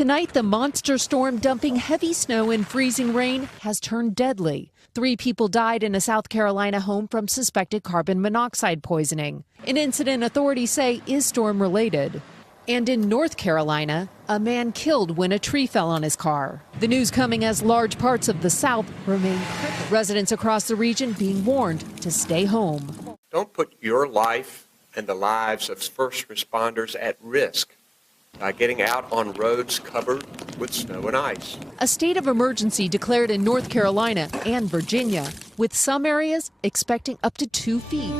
Tonight, the monster storm dumping heavy snow and freezing rain has turned deadly. 3 people died in a South Carolina home from suspected carbon monoxide poisoning, an incident authorities say is storm related. And in North Carolina, a man killed when a tree fell on his car. The news coming as large parts of the South remain crippled. Residents across the region being warned to stay home. Don't put your life and the lives of first responders at risk by getting out on roads covered with snow and ice. A state of emergency declared in North Carolina and Virginia, with some areas expecting up to 2 feet.